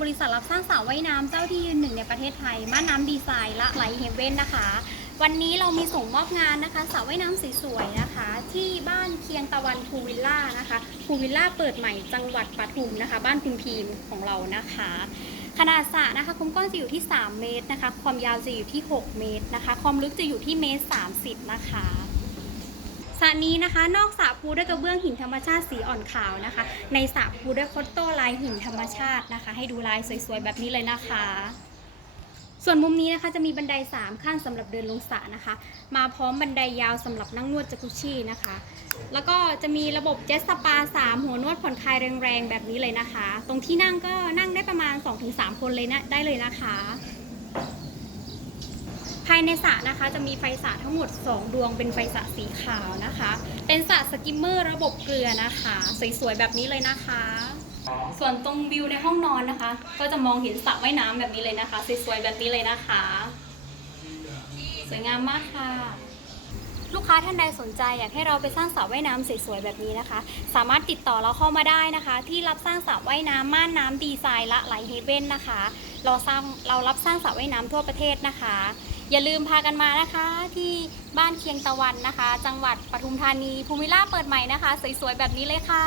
บริษัทรับสร้างสระว่ายน้ำเจ้าที่ยืนหนึ่งในประเทศไทยม่านน้ำดีไซน์และไหลเฮเว่นนะคะ วันนี้เรามีส่งมอบงานนะคะสระว่ายน้ำสวยๆนะคะ ที่บ้านเคียงตะวันพูวิลล่านะคะพูวิลล่าเปิดใหม่จังหวัดปทุมนะคะ บ้านคุณพีมของเรานะคะ ขนาดสระนะคะความกว้างจะอยู่ที่ 3 เมตรนะคะ ความยาวจะอยู่ที่ 6 เมตรนะคะ ความลึกจะอยู่ที่เมตร30นะคะ สระนี้นะคะ นอกสระปูด้วยกระเบื้องหินธรรมชาติสีอ่อนขาวนะคะ ในสระปูด้วยโคตโต้ลายหินธรรมชาตินะคะ ให้ดูลายสวยๆแบบนี้เลยนะคะ ส่วนมุมนี้นะคะจะมีบันได 3 ขั้นสำหรับเดินลงสระนะคะ มาพร้อมบันไดยาวสำหรับนั่งนวดจักรุชี่นะคะ แล้วก็จะมีระบบเจ็ตสปา 3 หัวนวดผ่อนคลายแรงๆแบบนี้เลยนะคะ ตรงที่นั่งก็นั่งได้ประมาณ 2-3 คนเลยนะได้เลยนะคะายในสระนะคะจะมีไฟสระทั้งหมด 2 ดวงเป็นไฟสระสีขาวนะคะ เป็นสระสกิมเมอร์ระบบเกลือนะคะ สวยๆแบบนี้เลยนะคะ ส่วนตรงวิวในห้องนอนนะคะ ก็จะมองเห็นสระว่ายน้ำแบบนี้เลยนะคะสวยๆแบบนี้เลยนะคะ สวยงามมากค่ะ ลูกค้าท่านใดสนใจอยากให้เราไปสร้างสระว่ายน้ำสวยๆแบบนี้นะคะ สามารถติดต่อเราเข้ามาได้นะคะ ที่รับสร้างสระว่ายน้ำม่านน้ำดีไซน์ละไหลเฮเว่นนะคะเราสร้างเรารับสร้างสระว่ายน้ำทั่วประเทศนะคะ อย่าลืมพากันมานะคะที่บ้านเคียงตะวันนะคะ จังหวัดปทุมธานีภูมิล่าเปิดใหม่นะคะ สวยๆแบบนี้เลยค่ะ